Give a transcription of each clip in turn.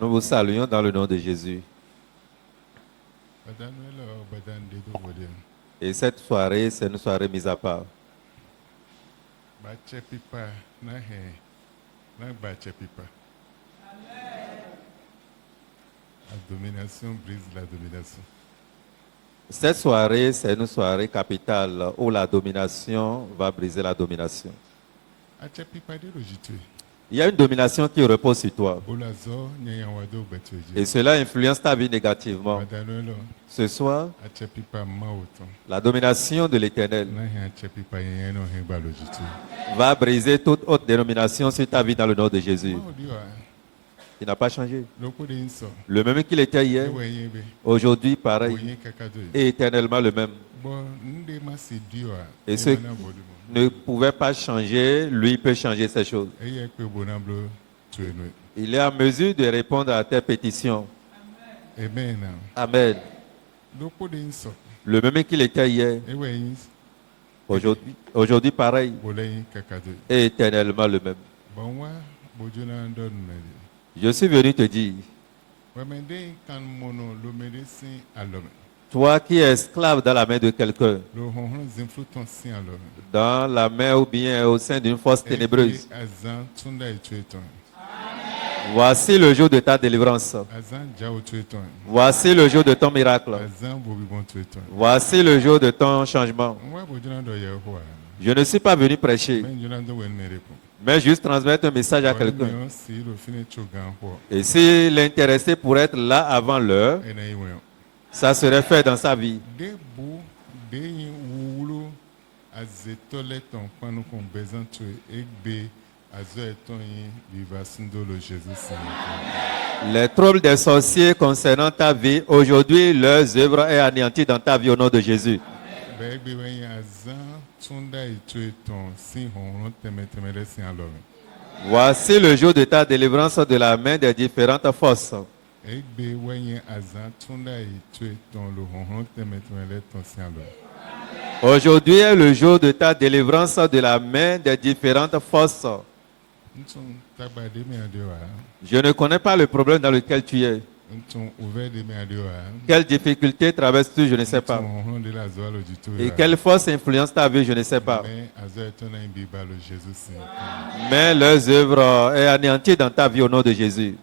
Nous vous saluons dans le nom de Jésus. Et cette soirée, c'est une soirée mise à part. La domination brise la domination. Cette soirée, c'est une soirée capitale où la domination va briser la domination. Il y a une domination qui repose sur toi. Et cela influence ta vie négativement. Ce soir, la domination de l'Éternel va briser toute autre dénomination sur ta vie dans le nom de Jésus. Il n'a pas changé. Le même qu'il était hier, aujourd'hui pareil, et éternellement le même. Et ce qui ne pouvait pas changer, lui peut changer ces choses. Il est en mesure de répondre à tes pétitions. Amen. Le même qu'il était hier, aujourd'hui pareil, et éternellement le même. Je suis venu te dire, toi qui es esclave dans la main de quelqu'un, dans la main ou bien au sein d'une force ténébreuse, voici le jour de ta délivrance. Voici le jour de ton miracle. Voici le jour de ton changement. Je ne suis pas venu prêcher, mais juste transmettre un message à quelqu'un. Et s'il est intéressé pour être là avant l'heure, ça serait fait dans sa vie. Les troubles des sorciers concernant ta vie, aujourd'hui, leurs œuvres est anéantie dans ta vie au nom de Jésus. Voici le jour de ta délivrance de la main des différentes forces. Aujourd'hui est le jour de ta délivrance de la main des différentes forces. Je ne connais pas le problème dans lequel tu es. Quelle difficulté traverses-tu, je ne sais pas. Et quelle force influence ta vie, je ne sais pas. Mais leurs œuvres est anéantie dans ta vie au nom de Jésus.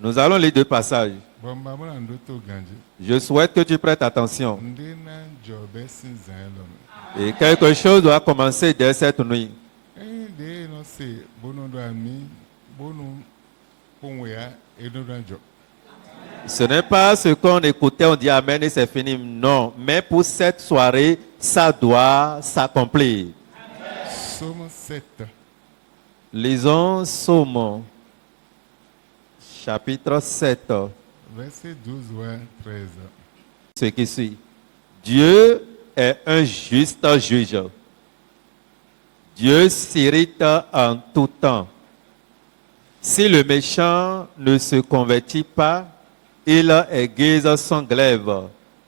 Nous allons lire deux passages. Je souhaite que tu prêtes attention. Et quelque chose doit commencer dès cette nuit. Ce n'est pas ce qu'on écoutait, on dit Amen et c'est fini. Non, mais pour cette soirée, ça doit s'accomplir. Psaume 7. Lisons Psaume, chapitre 7. Verset 12 à 13. Ce qui suit. Dieu est un juste juge. Dieu s'irrite en tout temps. Si le méchant ne se convertit pas, il aiguise son glaive,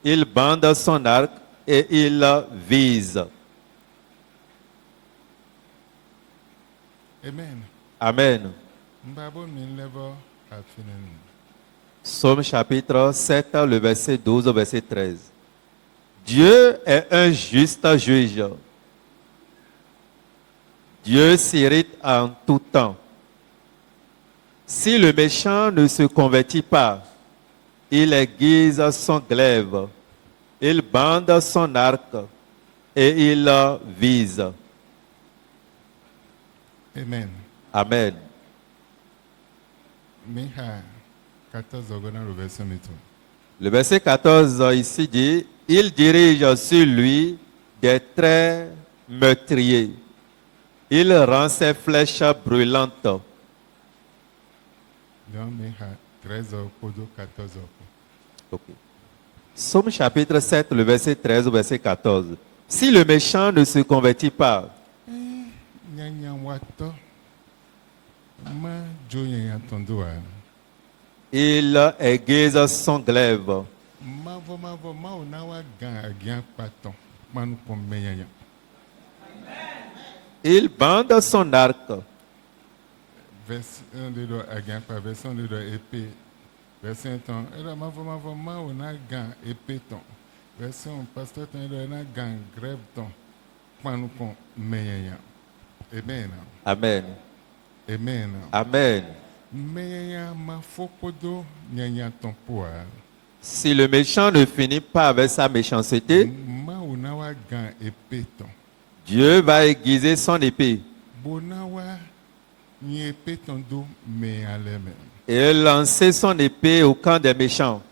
il bande son arc et il vise. Amen. Amen. Psaume chapitre 7, le verset 12 au verset 13. Dieu est un juste juge. Dieu s'irrite en tout temps. Si le méchant ne se convertit pas, il aiguise son glaive, il bande son arc et il vise. Amen. Amen. Le verset 14 ici dit, il dirige sur lui des traits meurtriers. Il rend ses flèches brûlantes. Okay. Psaume chapitre 7, le verset 13 au verset 14. Si le méchant ne se convertit pas, il aiguise son glaive. Il bande son arc. version de agapa version de épée version ton era ma on a gan épée ton version pasteur ton era gan grève ton panu kon meya. Amen. Amen. Amen. Amen. Meya ma fokodo nyanya ton poa. Si le méchant ne finit pas avec sa méchanceté, Ma unawa gan épée ton. Dieu va aiguiser son épée et lancer son épée au camp des méchants.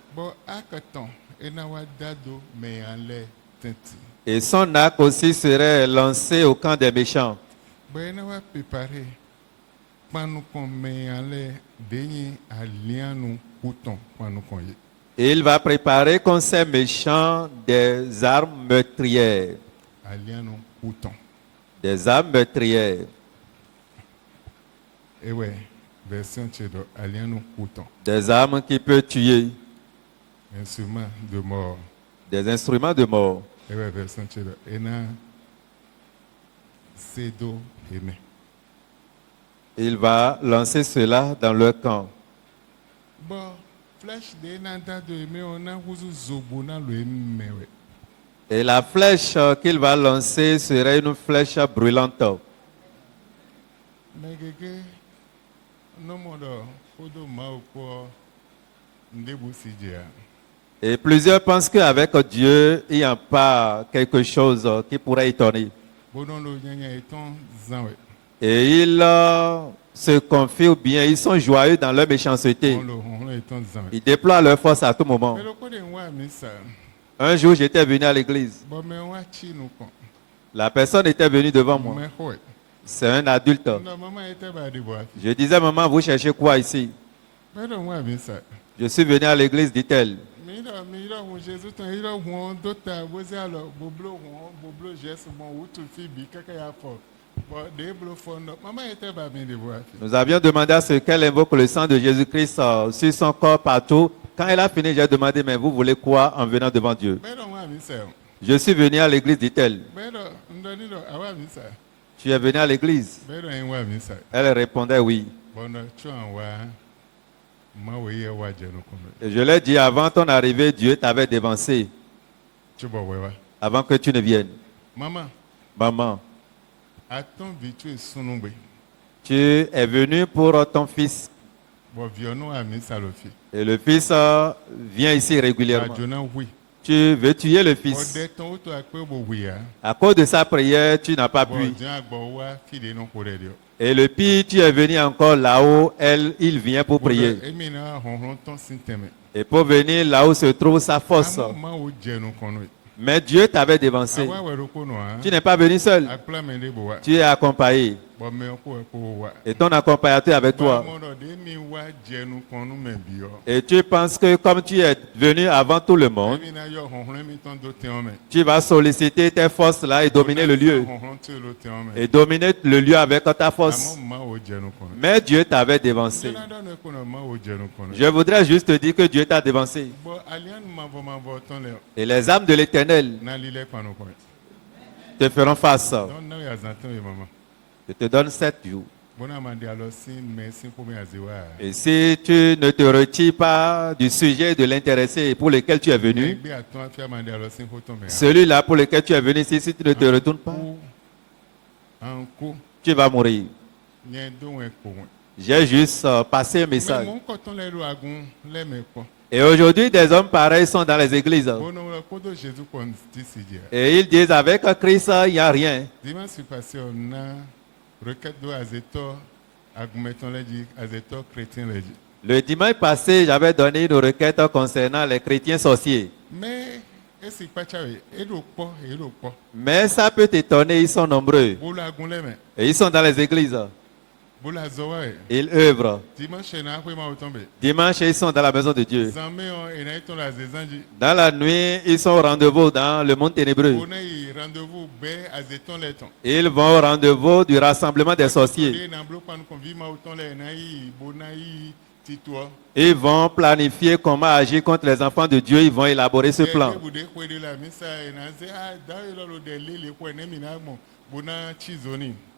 Et son arc aussi serait lancé au camp des méchants. Et il va préparer contre ces méchants des armes meurtrières. Des armes meurtrières. Des armes qui peuvent tuer. Instruments de mort. Des instruments de mort. Il va lancer cela dans leur camp. Et la flèche qu'il va lancer serait une flèche brûlante. Et plusieurs pensent qu'avec Dieu, il n'y a pas quelque chose qui pourrait étonner. Et ils se confient ou bien ils sont joyeux dans leur méchanceté. Ils déploient leur force à tout moment. Un jour, j'étais venu à l'église. La personne était venue devant moi. C'est un adulte. Je disais, maman, vous cherchez quoi ici? Je suis venu à l'église, dit-elle. Nous avions demandé à ce qu'elle invoque le sang de Jésus-Christ sur son corps partout. Quand elle a fini, j'ai demandé, mais vous voulez quoi en venant devant Dieu? Je suis venu à l'église, dit-elle. Tu es venu à l'église? Elle répondait oui. Et je l'ai dit, avant ton arrivée, Dieu t'avait dévancé. Avant que tu ne viennes. Maman, tu es venu pour ton fils. Et le fils vient ici régulièrement. Tu veux tuer le fils. À cause de sa prière, tu n'as pas pu. Et le pire, tu es venu encore là-haut, il vient pour prier. Et pour venir là où se trouve sa force. Mais Dieu t'avait dévancé. Tu n'es pas venu seul. Tu es accompagné. Et ton accompagnateur avec toi. Et tu penses que comme tu es venu avant tout le monde, tu vas solliciter tes forces là et dominer le lieu. Et dominer le lieu avec ta force. Mais Dieu t'avait dévancé. Je voudrais juste te dire que Dieu t'a dévancé. Et les âmes de l'Éternel te feront face. Je te donne 7 jours. Et si tu ne te retires pas du sujet de l'intéressé pour lequel tu es venu, celui-là pour lequel tu es venu, si tu ne te retournes pas, tu vas mourir. J'ai juste passé un message. Et aujourd'hui, des hommes pareils sont dans les églises. Et ils disent, avec Christ, il n'y a rien. Le dimanche passé, j'avais donné une requête concernant les chrétiens sorciers. Mais ça peut t'étonner, ils sont nombreux. Et ils sont dans les églises. Ils œuvrent. Dimanche, ils sont dans la maison de Dieu. Dans la nuit, ils sont au rendez-vous dans le monde ténébreux. Ils vont au rendez-vous du rassemblement des sorciers. Ils vont planifier comment agir contre les enfants de Dieu. Ils vont élaborer ce plan.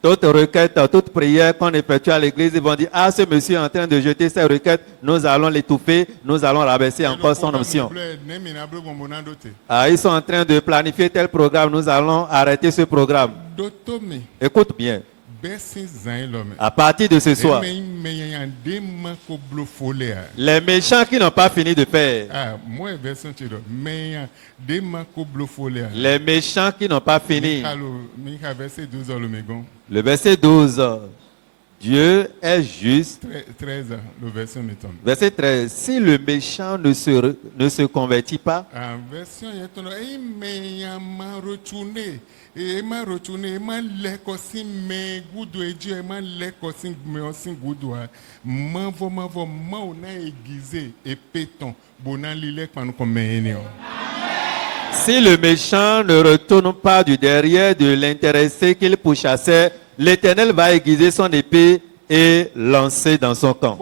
Toute requête, toute prière qu'on effectue à l'église, ils vont dire, ah, ce monsieur est en train de jeter ses requêtes, nous allons l'étouffer, nous allons rabaisser encore son onction. Ah, ils sont en train de planifier tel programme, nous allons arrêter ce programme. Écoute bien. À partir de ce soir, les méchants qui n'ont pas fini de faire, les méchants qui n'ont pas fini, le verset 12, Dieu est juste. Verset 13, si le méchant ne se convertit pas, si le méchant ne retourne pas du derrière de l'intéressé qu'il pourchassait, l'Éternel va aiguiser son épée et lancer dans son camp.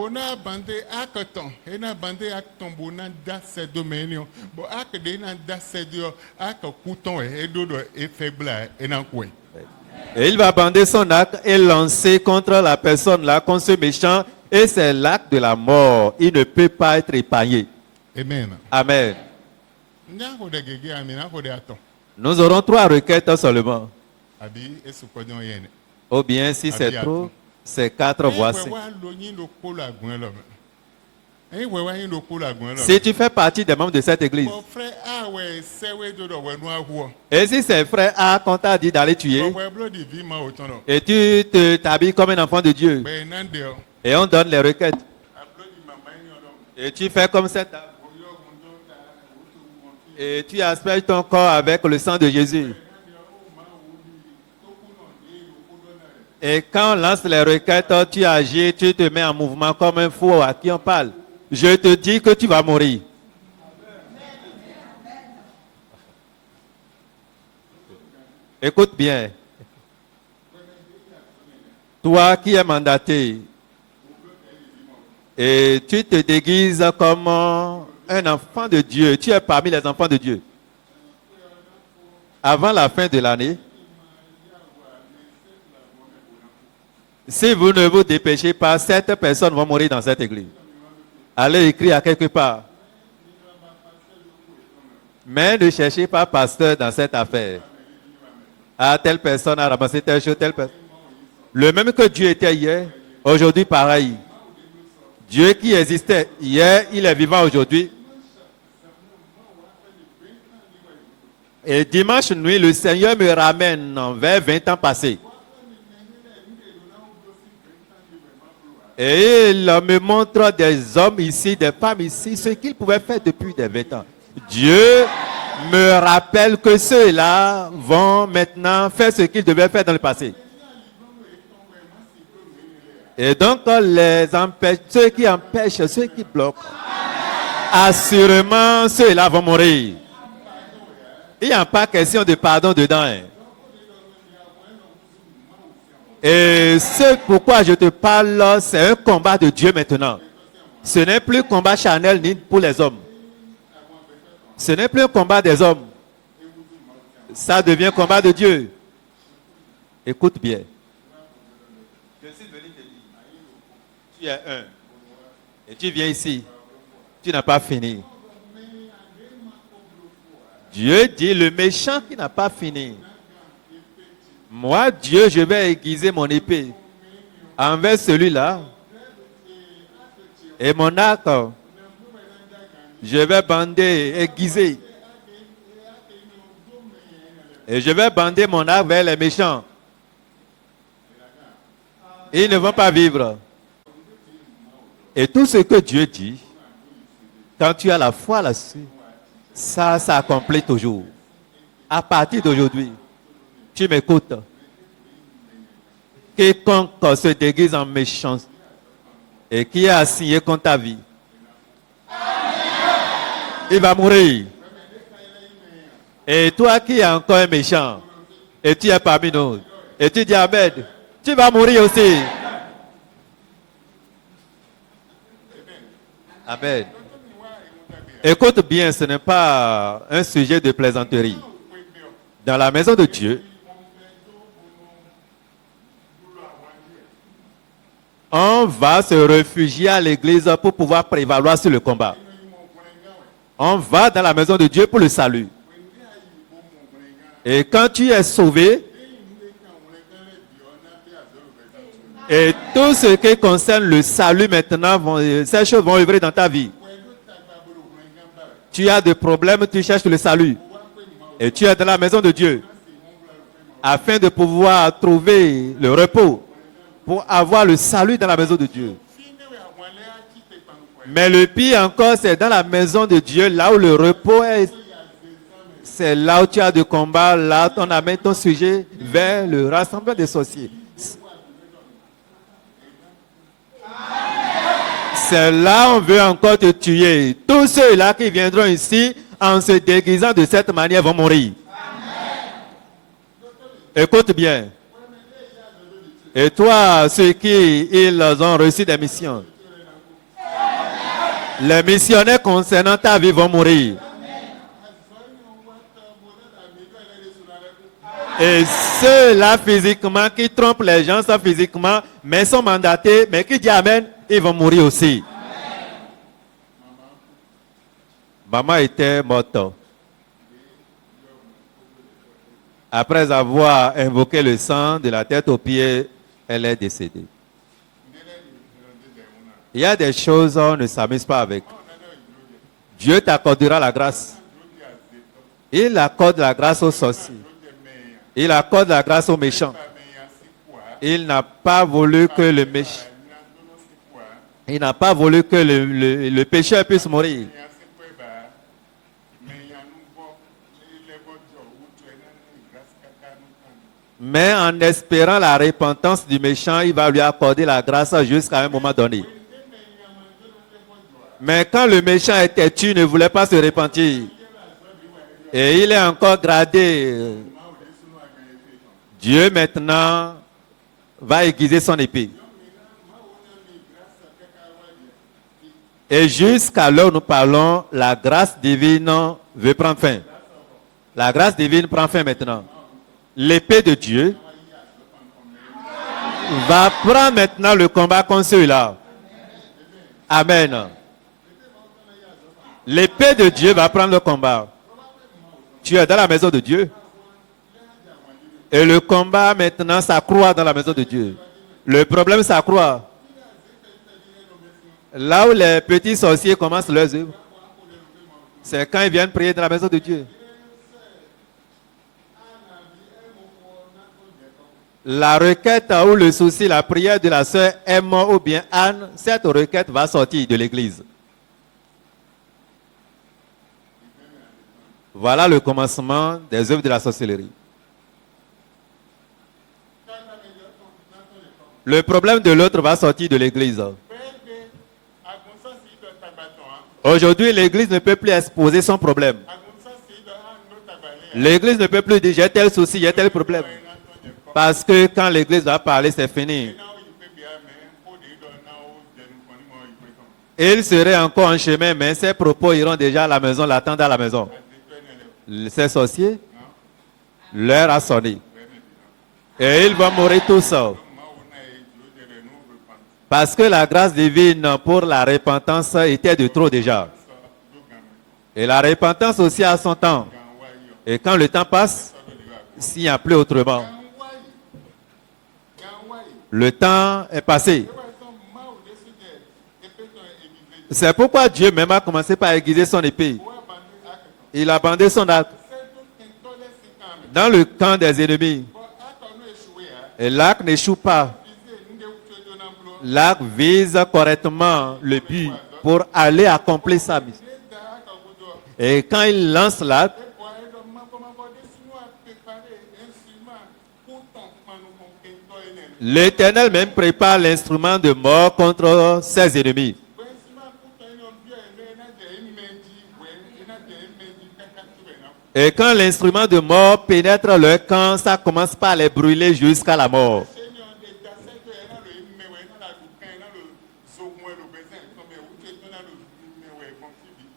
Et il va bander son arc et lancer contre la personne là, contre ce méchant, et c'est l'acte de la mort. Il ne peut pas être épargné. Amen. Amen. Nous aurons 3 requêtes seulement. Ou bien si c'est trop, c'est 4 voici. Si tu fais partie des membres de cette église, et si c'est frère A qu'on t'a dit d'aller tuer, et tu t'habilles comme un enfant de Dieu, et on donne les requêtes, et tu fais comme cette dame, et tu asperges ton corps avec le sang de Jésus. Et quand on lance les requêtes, tu agis, tu te mets en mouvement comme un fou à qui on parle. Je te dis que tu vas mourir. Écoute bien. Toi qui es mandaté, et tu te déguises comme un enfant de Dieu, tu es parmi les enfants de Dieu. Avant la fin de l'année, si vous ne vous dépêchez pas, 7 personnes vont mourir dans cette église. Allez écrire à quelque part. Mais ne cherchez pas pasteur dans cette affaire. Ah, telle personne a ramassé telle chose, telle personne. Le même que Dieu était hier, aujourd'hui pareil. Dieu qui existait hier, il est vivant aujourd'hui. Et dimanche nuit, le Seigneur me ramène vers 20 ans passés. Et il me montre des hommes ici, des femmes ici, ce qu'ils pouvaient faire depuis des 20 ans. Dieu me rappelle que ceux-là vont maintenant faire ce qu'ils devaient faire dans le passé. Et donc, ceux qui empêchent, ceux qui bloquent, assurément, ceux-là vont mourir. Il n'y a pas question de pardon dedans. Hein. Et c'est pourquoi je te parle, c'est un combat de Dieu maintenant. Ce n'est plus combat charnel ni pour les hommes. Ce n'est plus un combat des hommes. Ça devient combat de Dieu. Écoute bien. Je suis venu te dire, tu es un. Et tu viens ici. Tu n'as pas fini. Dieu dit, le méchant qui n'a pas fini. Moi, Dieu, je vais aiguiser mon épée envers celui-là. Et mon arc, je vais bander, aiguiser. Et je vais bander mon arc vers les méchants. Ils ne vont pas vivre. Et tout ce que Dieu dit, quand tu as la foi là-dessus, ça s'accomplit toujours. À partir d'aujourd'hui, tu m'écoutes. Quiconque se déguise en méchant et qui a signé contre ta vie, il va mourir. Et toi qui es encore un méchant, et tu es parmi nous, et tu dis Amen, tu vas mourir aussi. Amen. Écoute bien, ce n'est pas un sujet de plaisanterie. Dans la maison de Dieu, On va se réfugier à l'église pour pouvoir prévaloir sur le combat. On va dans la maison de Dieu pour le salut. Et quand tu es sauvé, et tout ce qui concerne le salut maintenant, ces choses vont œuvrer dans ta vie. Tu as des problèmes, tu cherches le salut. Et tu es dans la maison de Dieu afin de pouvoir trouver le repos pour avoir le salut dans la maison de Dieu. Mais le pire encore, c'est dans la maison de Dieu, là où le repos est. C'est là où tu as du combat, là où on amène ton sujet vers le rassemblement des sorciers. C'est là où on veut encore te tuer. Tous ceux-là qui viendront ici en se déguisant de cette manière vont mourir. Écoute bien. Et toi, ceux qui ils ont reçu des missions, les missionnaires concernant ta vie vont mourir. Et ceux-là physiquement qui trompent les gens, ça physiquement, mais sont mandatés, mais qui disent Amen, ils vont mourir aussi. Maman était morte. Après avoir invoqué le sang de la tête aux pieds, elle est décédée. Il y a des choses, on ne s'amuse pas avec. Dieu t'accordera la grâce. Il accorde la grâce aux sorciers. Il accorde la grâce aux méchants. Il n'a pas voulu que le méchant, il n'a pas voulu que le pécheur puisse mourir. Mais en espérant la repentance du méchant, il va lui accorder la grâce jusqu'à un moment donné. Mais quand le méchant était têtu, ne voulait pas se repentir. Et il est encore gradé. Dieu maintenant va aiguiser son épée. Et jusqu'à l'heure où nous parlons, la grâce divine veut prendre fin. La grâce divine prend fin maintenant. L'épée de Dieu va prendre maintenant le combat contre ceux-là. Amen. L'épée de Dieu va prendre le combat. Tu es dans la maison de Dieu. Et le combat maintenant s'accroît dans la maison de Dieu. Le problème s'accroît. Là où les petits sorciers commencent leurs œuvres, c'est quand ils viennent prier dans la maison de Dieu. La requête ou le souci, la prière de la sœur Emma ou bien Anne, cette requête va sortir de l'église. Voilà le commencement des œuvres de la sorcellerie. Le problème de l'autre va sortir de l'église. Aujourd'hui, l'église ne peut plus exposer son problème. L'église ne peut plus dire j'ai tel souci, j'ai tel problème. Parce que quand l'église va parler, c'est fini. Il serait encore en chemin, mais ses propos iront déjà à la maison, l'attendent à la maison. Ces sorciers, l'heure a sonné. Et ils vont mourir tous. Parce que la grâce divine pour la repentance était de trop déjà. Et la repentance aussi a son temps. Et quand le temps passe, s'il n'y a plus autrement, le temps est passé. C'est pourquoi Dieu même a commencé par aiguiser son épée. Il a bandé son arc dans le camp des ennemis. Et l'arc n'échoue pas. L'arc vise correctement le but pour aller accomplir sa mission. Et quand il lance l'arc, l'Éternel même prépare l'instrument de mort contre ses ennemis. Et quand l'instrument de mort pénètre leur camp, ça commence par les brûler jusqu'à la mort.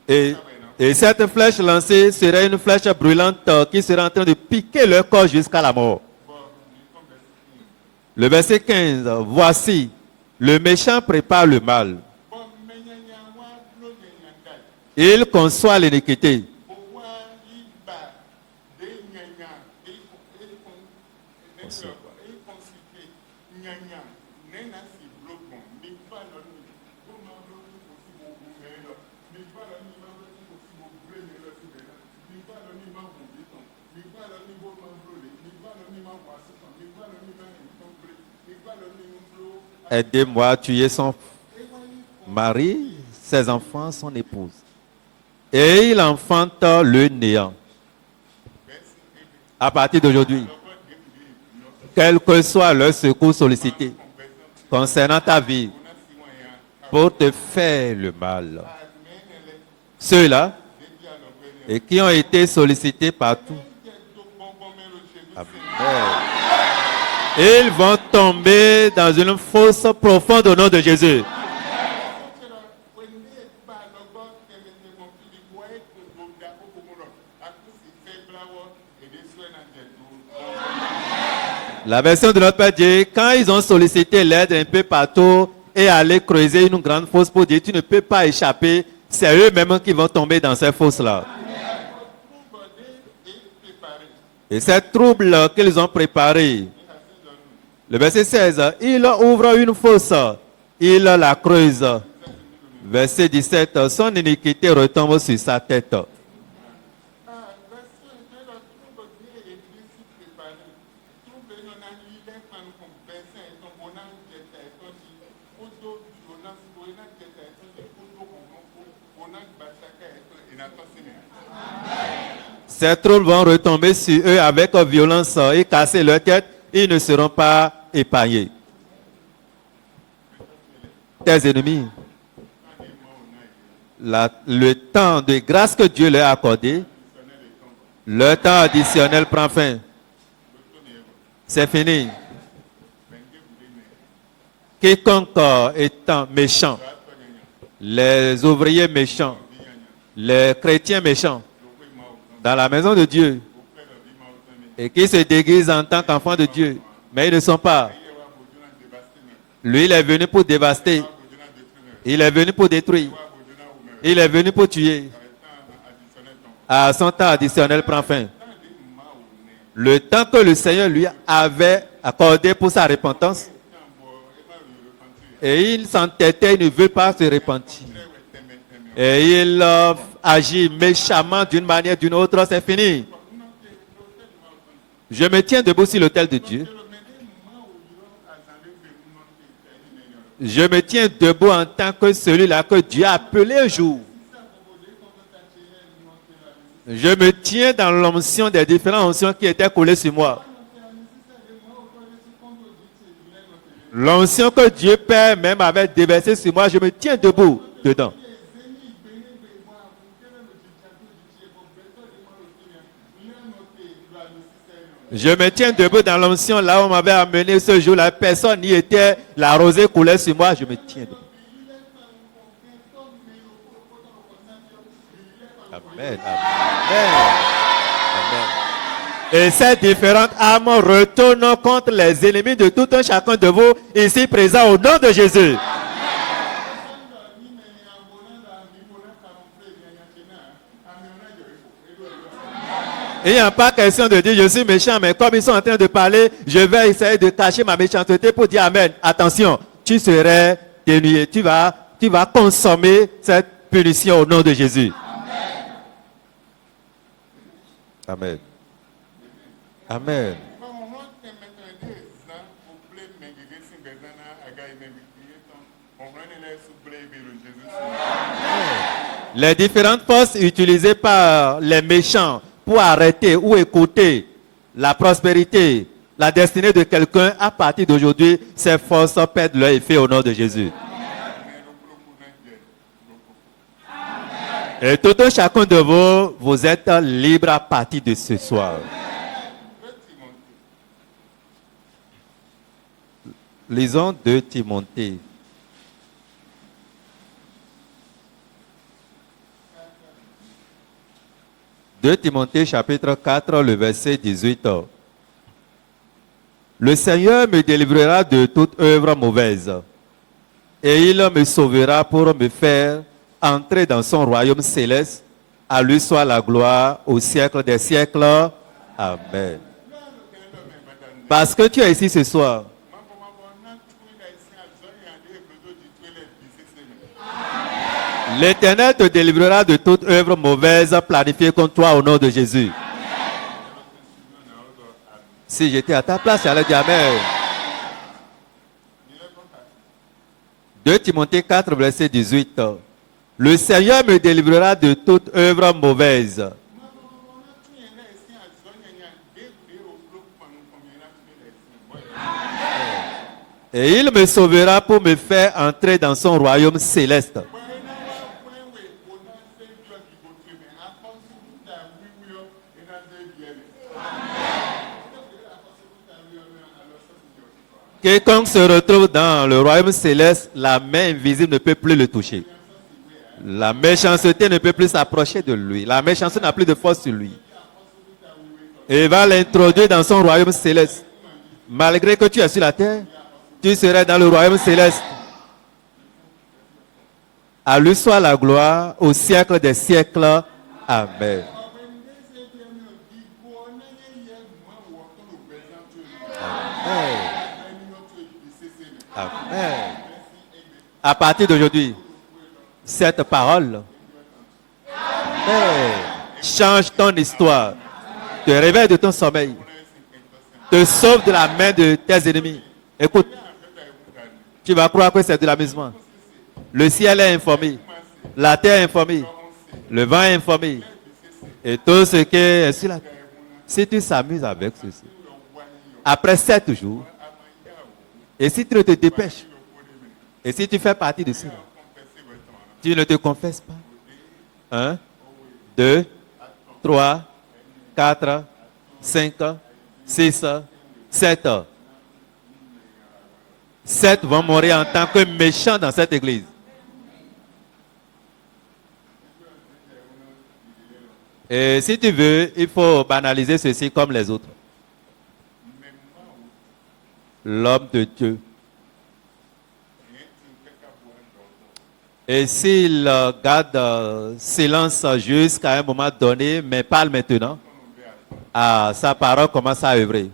Et cette flèche lancée serait une flèche brûlante qui serait en train de piquer leur corps jusqu'à la mort. Le verset 15, voici, Le méchant prépare le mal. Il conçoit l'iniquité. Aidez-moi à tuer son mari, ses enfants, son épouse. Et il enfante le néant. À partir d'aujourd'hui, quel que soit le secours sollicité concernant ta vie pour te faire le mal, ceux-là et qui ont été sollicités partout, amen, ils vont tomber dans une fosse profonde au nom de Jésus. La version de notre Père dit, quand ils ont sollicité l'aide un peu partout et allaient creuser une grande fosse pour dire, tu ne peux pas échapper, c'est eux-mêmes qui vont tomber dans ces fosses-là. Et ces troubles qu'ils ont préparés, le verset 16, il ouvre une fosse, il la creuse. Verset 17, son iniquité retombe sur sa tête. Ces troubles vont retomber sur eux avec violence et casser leur tête. Ils ne seront pas épargnés. Tes ennemis, le temps de grâce que Dieu leur a accordé, le temps additionnel prend fin. C'est fini. Quiconque étant méchant, les ouvriers méchants, les chrétiens méchants, dans la maison de Dieu, et qui se déguisent en tant qu'enfants de Dieu, mais ils ne sont pas. Lui, il est venu pour dévaster. Il est venu pour détruire. Il est venu pour tuer. À son temps additionnel prend fin. Le temps que le Seigneur lui avait accordé pour sa repentance, et il s'entêtait, il ne veut pas se repentir. Et il agit méchamment d'une manière ou d'une autre, c'est fini. Je me tiens debout sur l'autel de Dieu. Je me tiens debout en tant que celui-là que Dieu a appelé un jour. Je me tiens dans l'onction des différentes onction qui étaient collées sur moi. L'onction que Dieu Père même avait déversée sur moi, je me tiens debout dedans. Je me tiens debout dans l'onction là où on m'avait amené ce jour-là. Personne n'y était. La rosée coulait sur moi. Je me tiens debout. Amen. Amen. Amen. Et ces différentes armes retournent contre les ennemis de tout un chacun de vous ici présents au nom de Jésus. Il n'y a pas question de dire je suis méchant, mais comme ils sont en train de parler, je vais essayer de cacher ma méchanceté pour dire amen. Attention, tu serais dénué. Tu vas consommer cette punition au nom de Jésus. Amen. Amen. Les différentes forces utilisées par les méchants pour arrêter ou écouter la prospérité, la destinée de quelqu'un, à partir d'aujourd'hui, ces forces perdent leur effet au nom de Jésus. Et tout un chacun de vous, vous êtes libre à partir de ce soir. Lisons 2 Timothée. 2 Timothée chapitre 4, le verset 18. Le Seigneur me délivrera de toute œuvre mauvaise Et il me sauvera pour me faire entrer dans son royaume céleste. À lui soit la gloire au siècle des siècles. Amen. Parce que tu es ici ce soir. L'Éternel te délivrera de toute œuvre mauvaise planifiée contre toi au nom de Jésus. Si j'étais à ta place, j'allais dire Amen. 2 Timothée 4, verset 18. Le Seigneur me délivrera de toute œuvre mauvaise. Et il me sauvera pour me faire entrer dans son royaume céleste. Quiconque se retrouve dans le royaume céleste, la main invisible ne peut plus le toucher. La méchanceté ne peut plus s'approcher de lui. La méchanceté n'a plus de force sur lui. Et il va l'introduire dans son royaume céleste. Malgré que tu es sur la terre, tu serais dans le royaume céleste. À lui soit la gloire au siècle des siècles. Amen. Amen. Amen. À partir d'aujourd'hui, cette parole change ton histoire, te réveille de ton sommeil, te sauve de la main de tes ennemis. Écoute, tu vas croire que c'est de l'amusement. Le ciel est informé, la terre est informée, le vent est informé, et tout ce qui est sur la terre. Si tu s'amuses avec ceci, après 7 jours, et si tu ne te dépêches, et si tu fais partie de cela, tu ne te confesses pas. 1, 2, 3, 4, 5, 6, 7. 7 vont mourir en tant que méchants dans cette église. Et si tu veux, il faut banaliser ceci comme les autres. L'homme de Dieu. Et s'il garde silence jusqu'à un moment donné, mais parle maintenant, sa parole commence à œuvrer.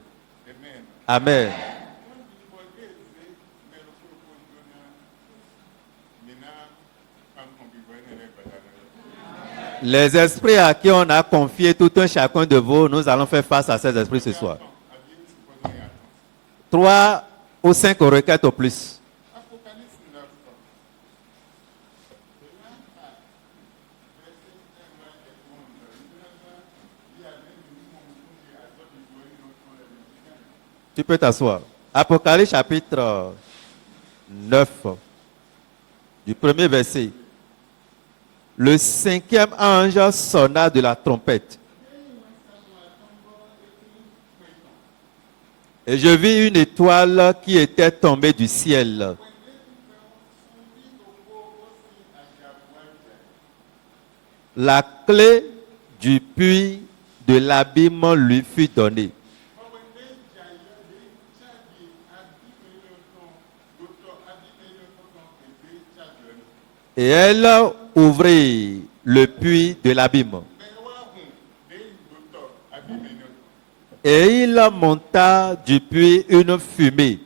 Amen. Les esprits à qui on a confié tout un chacun de vous, nous allons faire face à ces esprits ce soir. 3 ou 5 requêtes au plus. Tu peux t'asseoir. Apocalypse chapitre 9, du premier verset. Le 5e ange sonna de la trompette. Et je vis une étoile qui était tombée du ciel. La clé du puits de l'abîme lui fut donnée. Et elle ouvrit le puits de l'abîme. Et il monta du puits une fumée.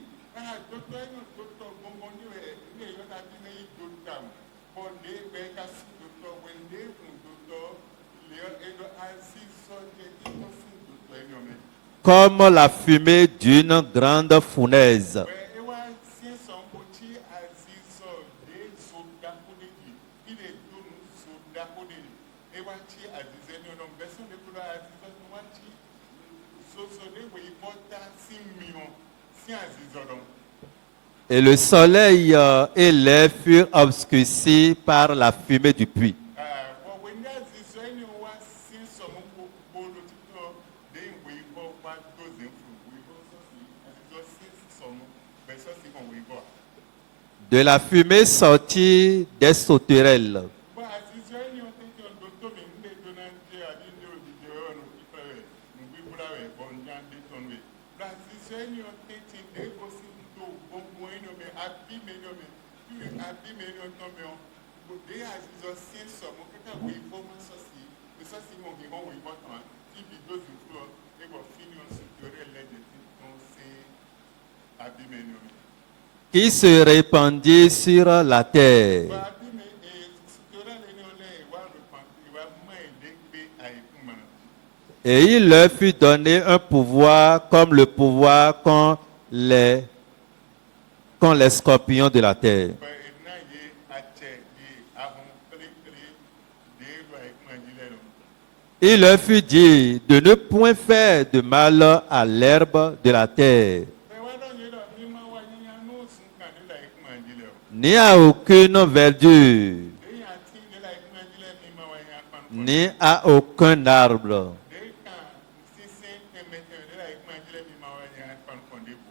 Comme la fumée d'une grande fournaise. Et le soleil et l'air furent obscurcis par la fumée du puits. De la fumée sortit des sauterelles. qui se répandit sur la terre. Et il leur fut donné un pouvoir comme le pouvoir qu'ont les scorpions de la terre. Il leur fut dit de ne point faire de mal à l'herbe de la terre, ni à aucune verdure, ni à aucun arbre,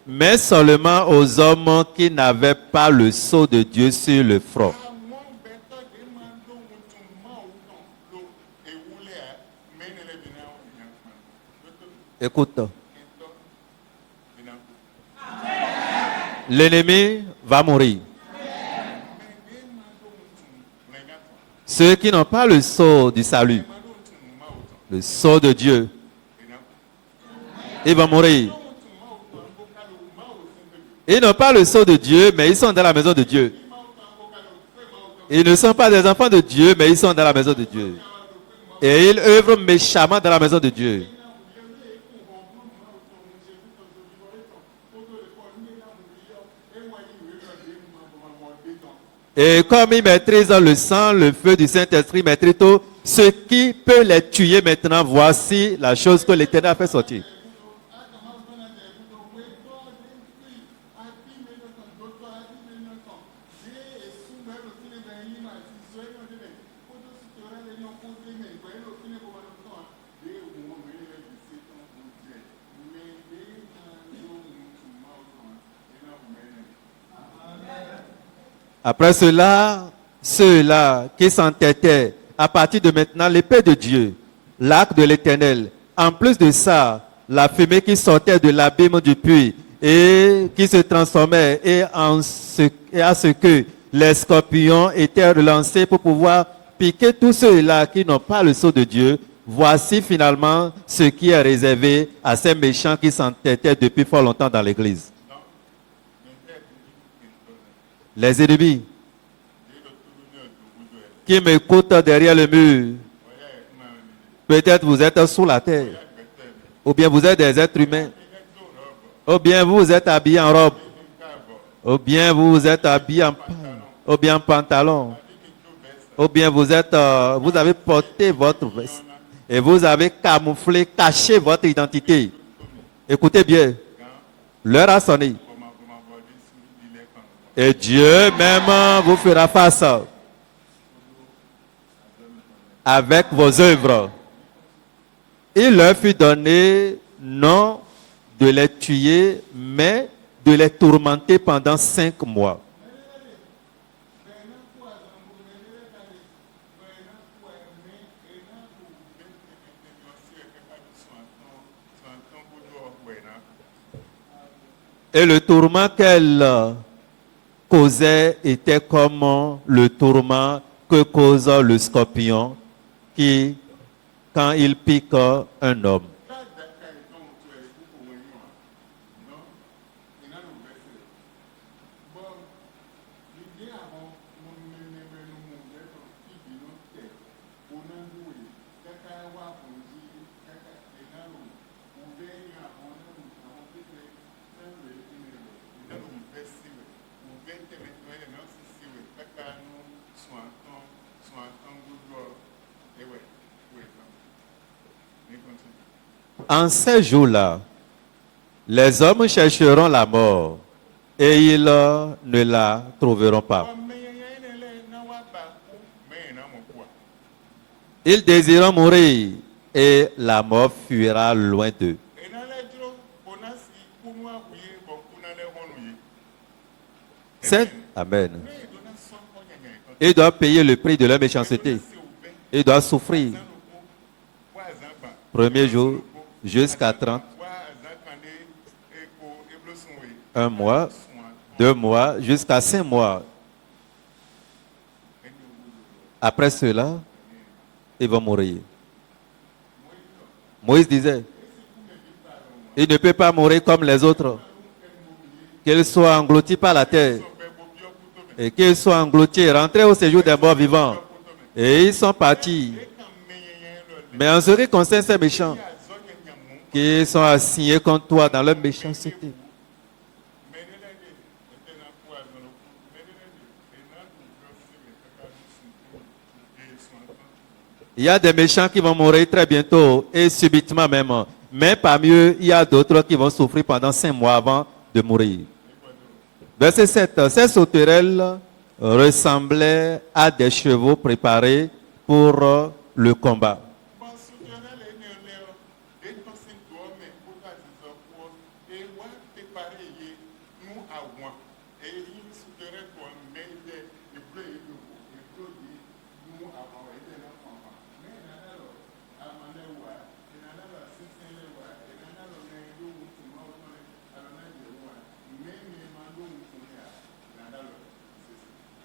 mais seulement aux hommes qui n'avaient pas le sceau de Dieu sur le front. Écoute, l'ennemi va mourir. Ceux qui n'ont pas le sceau du salut, le sceau de Dieu, ils vont mourir. Ils n'ont pas le sceau de Dieu, mais ils sont dans la maison de Dieu. Ils ne sont pas des enfants de Dieu, mais ils sont dans la maison de Dieu. Et ils œuvrent méchamment dans la maison de Dieu. Et comme ils maîtrisent le sang, le feu du Saint-Esprit maîtrise tout, ce qui peut les tuer maintenant, voici la chose que l'Éternel a fait sortir. Après cela, ceux-là qui s'entêtaient, à partir de maintenant, l'épée de Dieu, l'arc de l'Éternel, en plus de ça, la fumée qui sortait de l'abîme du puits et qui se transformait et à ce que les scorpions étaient relancés pour pouvoir piquer tous ceux-là qui n'ont pas le sceau de Dieu. Voici finalement ce qui est réservé à ces méchants qui s'entêtaient depuis fort longtemps dans l'Église. Les ennemis qui m'écoutent derrière le mur, peut-être vous êtes sous la terre, ou bien vous êtes des êtres humains, ou bien vous êtes habillés en robe, ou bien vous êtes habillés en pantalon, ou bien vous avez porté votre veste et vous avez camouflé, caché votre identité. Écoutez bien, l'heure a sonné. Et Dieu même vous fera face avec vos œuvres. Il leur fut donné non de les tuer, mais de les tourmenter pendant 5 mois. Et le tourment qu'elle causait était comme le tourment que cause le scorpion qui, quand il pique un homme. En ces jours-là, les hommes chercheront la mort et ils ne la trouveront pas. Ils désireront mourir et la mort fuira loin d'eux. Amen. Ils doivent payer le prix de leur méchanceté. Ils doivent souffrir. Premier jour jusqu'à 30. 1 mois, 2 mois, jusqu'à 5 mois. Après cela, ils vont mourir. Moïse disait, il ne peut pas mourir comme les autres. Qu'il soit englouti par la terre. Et qu'il soit englouti, rentré au séjour des morts vivants. Et ils sont partis. Mais en ce qui concerne ces méchants, qui sont assignés contre toi dans leur méchanceté, il y a des méchants qui vont mourir très bientôt et subitement même. Mais parmi eux, il y a d'autres qui vont souffrir pendant 5 mois avant de mourir. Verset 7. Ces sauterelles ressemblaient à des chevaux préparés pour le combat.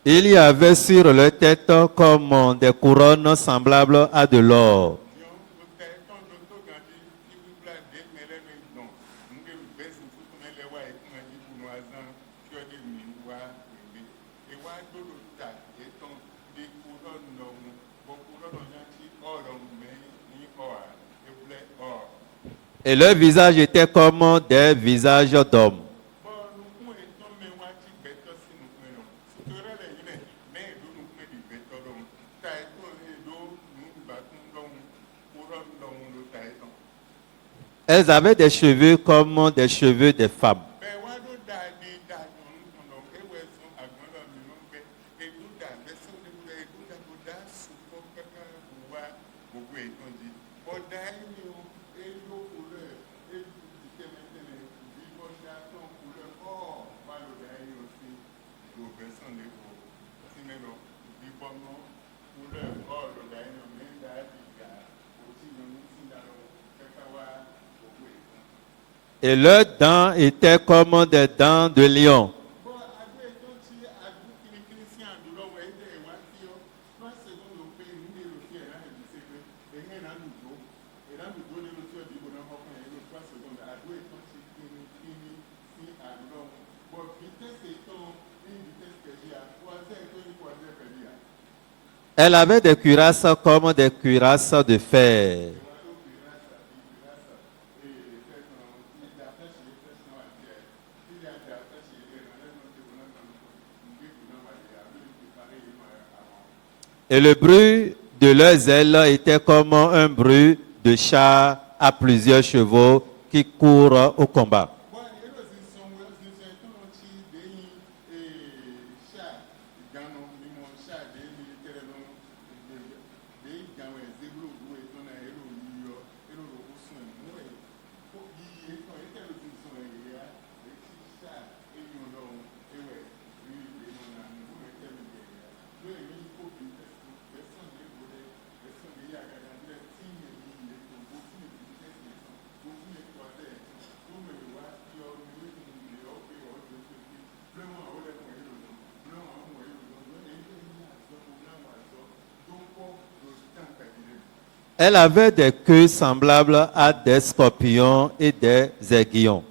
Il y avait sur leur tête comme des couronnes semblables à de l'or. Et leur visage était comme des visages d'hommes. Elles avaient des cheveux comme des cheveux des femmes. Et leurs dents étaient comme des dents de lion. Elle avait des cuirasses comme des cuirasses de fer. Et le bruit de leurs ailes était comme un bruit de char à plusieurs chevaux qui courent au combat. Elle avait des queues semblables à des scorpions et des aiguillons.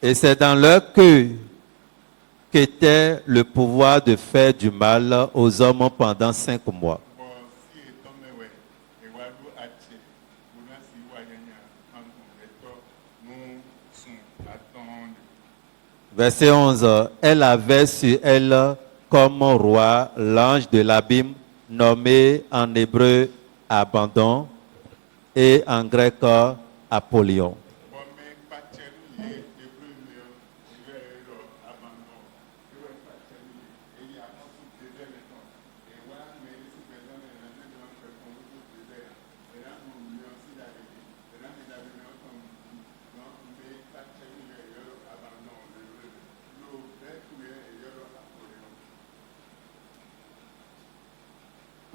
Et c'est dans leur queue qu'était le pouvoir de faire du mal aux hommes pendant 5 mois. Verset 11. Elle avait sur elle comme roi l'ange de l'abîme, nommé en hébreu Abandon et en grec Apollyon.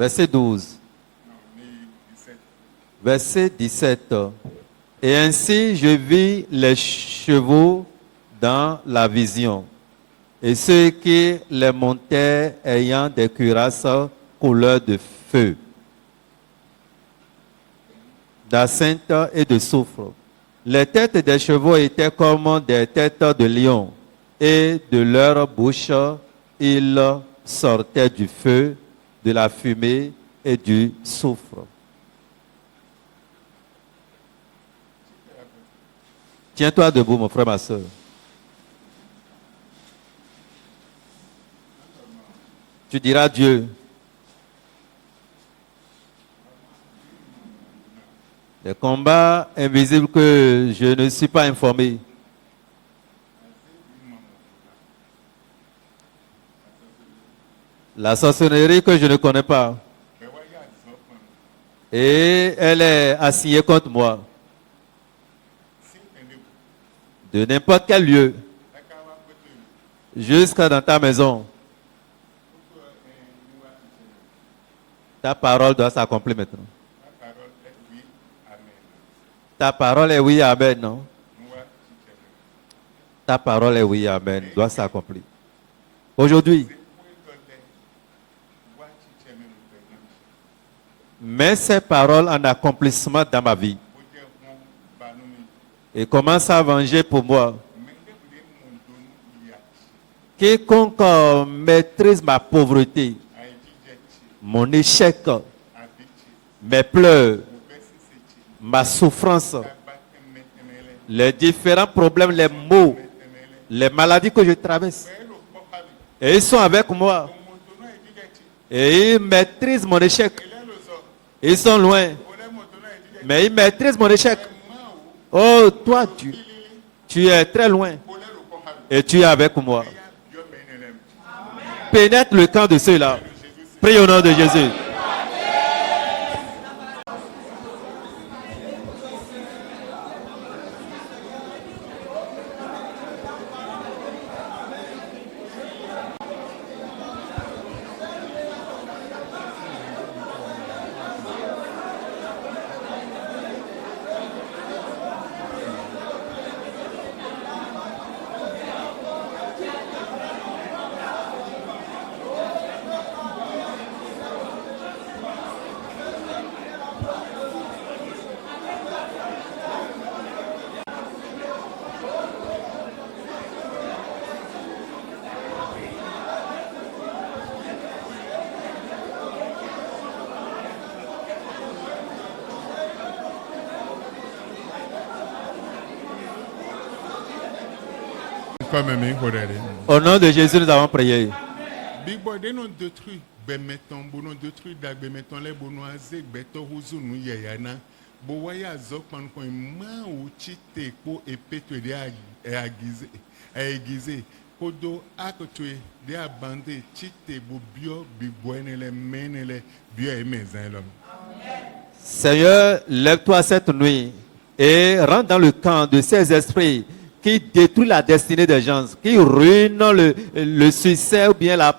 Verset 12. Verset 17. Et ainsi je vis les chevaux dans la vision, et ceux qui les montaient ayant des cuirasses couleur de feu, d'absinthe et de soufre. Les têtes des chevaux étaient comme des têtes de lions, et de leur bouche il sortait du feu, de la fumée et du soufre. Tiens-toi debout, mon frère, ma soeur. Tu diras Dieu. Des combats invisibles que je ne suis pas informé. La sorcellerie que je ne connais pas. Et elle est assignée contre moi. De n'importe quel lieu. Jusqu'à dans ta maison. Ta parole doit s'accomplir maintenant. Ta parole est oui, amen, non? Ta parole est oui, amen, doit s'accomplir. Aujourd'hui, mets ces paroles en accomplissement dans ma vie. Et commence à venger pour moi. Quiconque maîtrise ma pauvreté, mon échec, mes pleurs, ma souffrance, les différents problèmes, les maux, les maladies que je traverse. Et ils sont avec moi. Et ils maîtrisent mon échec. Ils sont loin. Mais ils maîtrisent mon échec. Oh, toi, tu es très loin. Et tu es avec moi. Pénètre le camp de ceux-là. Prie au nom de Jésus. Au nom de Jésus, nous avons prié. Seigneur, lève-toi cette nuit et rentre dans le camp de ces esprits qui détruisent la destinée des gens, qui ruinent le succès ou bien la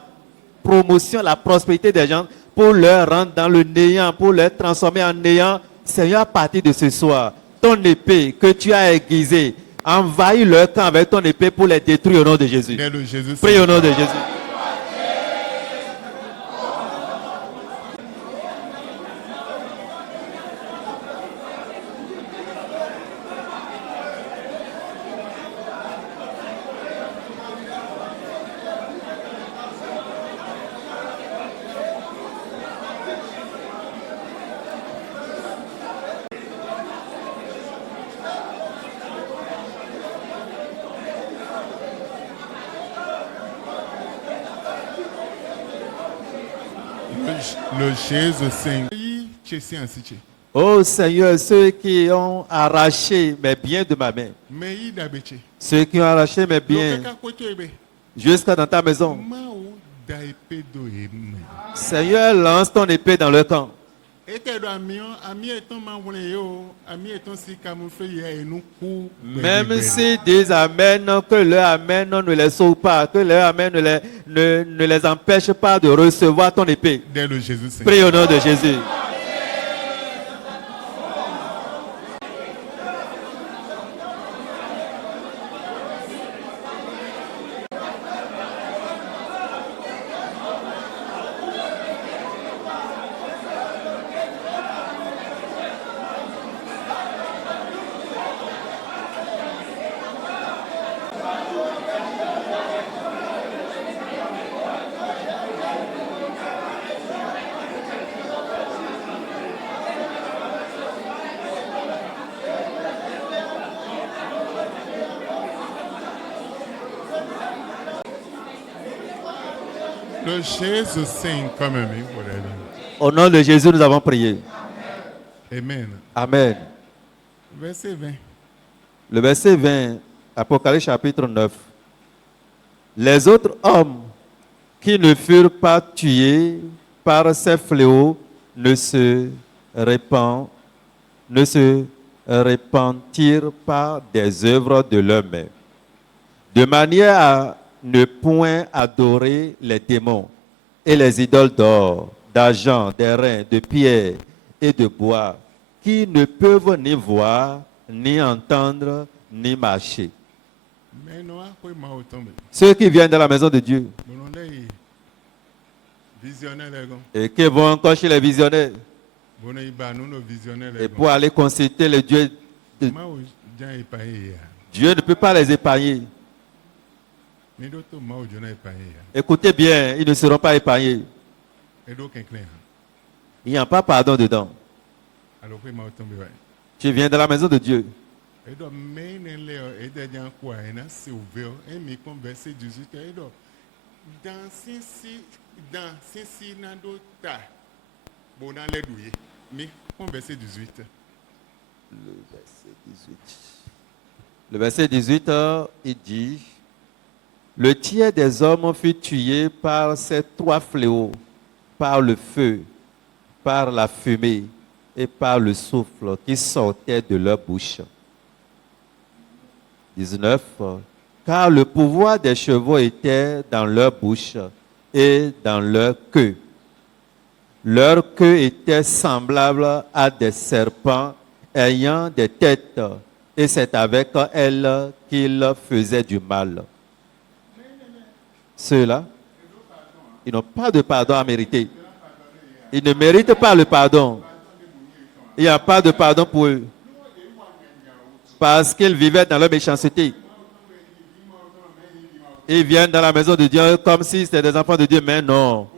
promotion, la prospérité des gens pour leur rendre dans le néant, pour les transformer en néant. Seigneur, à partir de ce soir, ton épée que tu as aiguisée, envahis leur camp avec ton épée pour les détruire au nom de Jésus. Prie au nom de Jésus. Oh Seigneur, ceux qui ont arraché mes biens de ma main, ceux qui ont arraché mes biens jusqu'à dans ta maison, Seigneur, lance ton épée dans le camp. Même s'ils disent Amen, que leur Amen ne les sauve pas, que leur Amen ne les empêche pas de recevoir ton épée. Prie au nom de Jésus. Le Jésus sing comme lui. Au nom de Jésus, nous avons prié. Amen. Amen. Verset 20. Le verset 20, Apocalypse chapitre 9. Les autres hommes qui ne furent pas tués par ces fléaux ne se repentirent pas des œuvres de leurs mains, de manière à ne point adorer les démons et les idoles d'or, d'argent, d'airain, de pierre et de bois, qui ne peuvent ni voir, ni entendre, ni marcher. Ceux qui viennent de la maison de Dieu et qui vont encore chez les visionnaires et pour aller consulter le Dieu, Dieu ne peut pas les épargner. Écoutez bien, ils ne seront pas épargnés. Il n'y a pas pardon dedans. Tu viens de la maison de Dieu. Le verset 18, il dit: le tiers des hommes fut tué par ces trois fléaux, par le feu, par la fumée et par le souffle qui sortait de leur bouche. 19. Car le pouvoir des chevaux était dans leur bouche et dans leur queue. Leur queue était semblable à des serpents ayant des têtes, et c'est avec elles qu'ils faisaient du mal. Ceux-là, ils n'ont pas de pardon à mériter. Ils ne méritent pas le pardon. Il n'y a pas de pardon pour eux. Parce qu'ils vivaient dans leur méchanceté. Ils viennent dans la maison de Dieu comme si c'était des enfants de Dieu, mais non.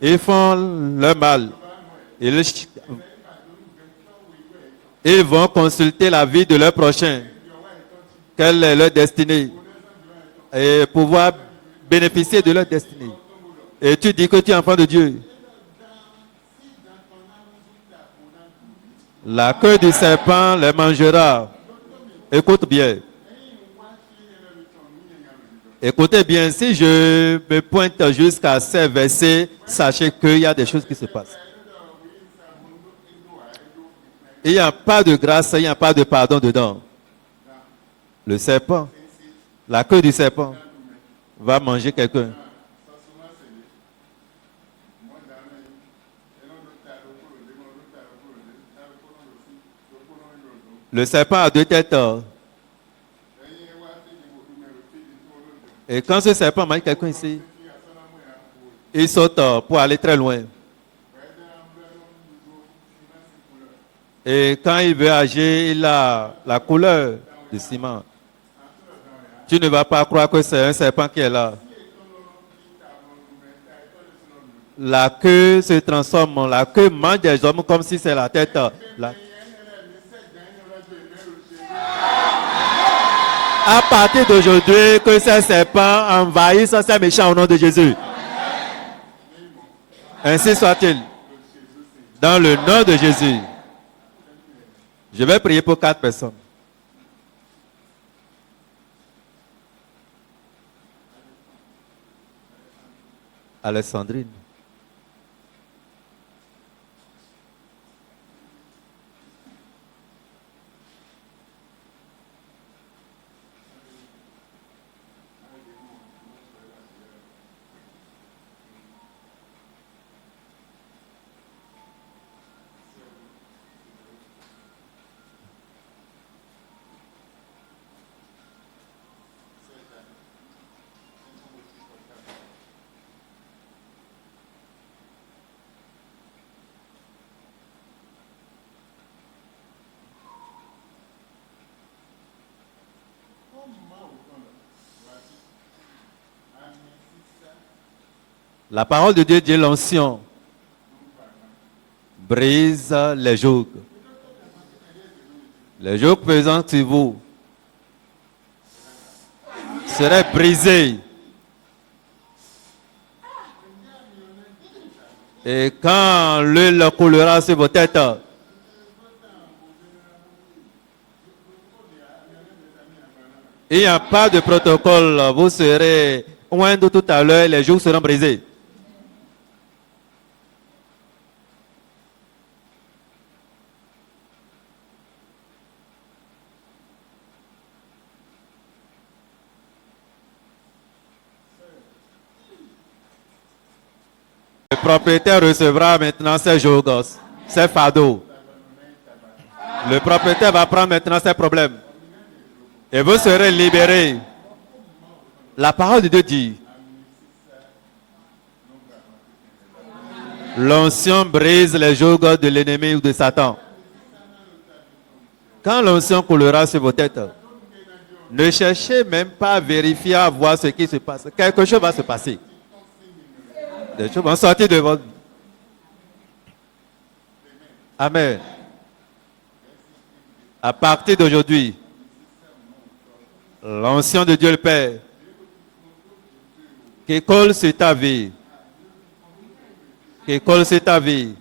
Ils font le mal. Ils vont consulter la vie de leur prochain. Quelle est leur destinée? Et pouvoir bénéficier de leur destinée. Et tu dis que tu es enfant de Dieu. La queue du serpent les mangera. Écoute bien. Écoutez bien, si je me pointe jusqu'à ces versets, sachez qu'il y a des choses qui se passent. Il n'y a pas de grâce, il n'y a pas de pardon dedans. Le serpent, la queue du serpent, va manger quelqu'un. Le serpent a deux têtes. Et quand ce serpent mange quelqu'un ici, il saute pour aller très loin. Et quand il veut agir, il a la couleur du ciment. Tu ne vas pas croire que c'est un serpent qui est là. La queue se transforme, la queue mange des hommes comme si c'est la tête. À partir d'aujourd'hui, que ces serpents envahissent ces méchants au nom de Jésus. Ainsi soit-il. Dans le nom de Jésus. Je vais prier pour 4 personnes. Alessandrine. La parole de Dieu dit l'onction brise les jougs. Les jougs pesant sur vous seraient brisés. Et quand l'huile coulera sur vos têtes, il n'y a pas de protocole. Vous serez loin de tout à l'heure, les jougs seront brisés. Le propriétaire recevra maintenant ses jougs, ses fardeaux. Le propriétaire va prendre maintenant ses problèmes. Et vous serez libérés. La parole de Dieu dit, l'onction brise les jougs de l'ennemi ou de Satan. Quand l'onction coulera sur vos têtes, ne cherchez même pas à vérifier, à voir ce qui se passe. Quelque chose va se passer. Des choses vont sortir de votre vie. Amen. À partir d'aujourd'hui, l'onction de Dieu le Père, qui colle sur ta vie, qui colle sur ta vie,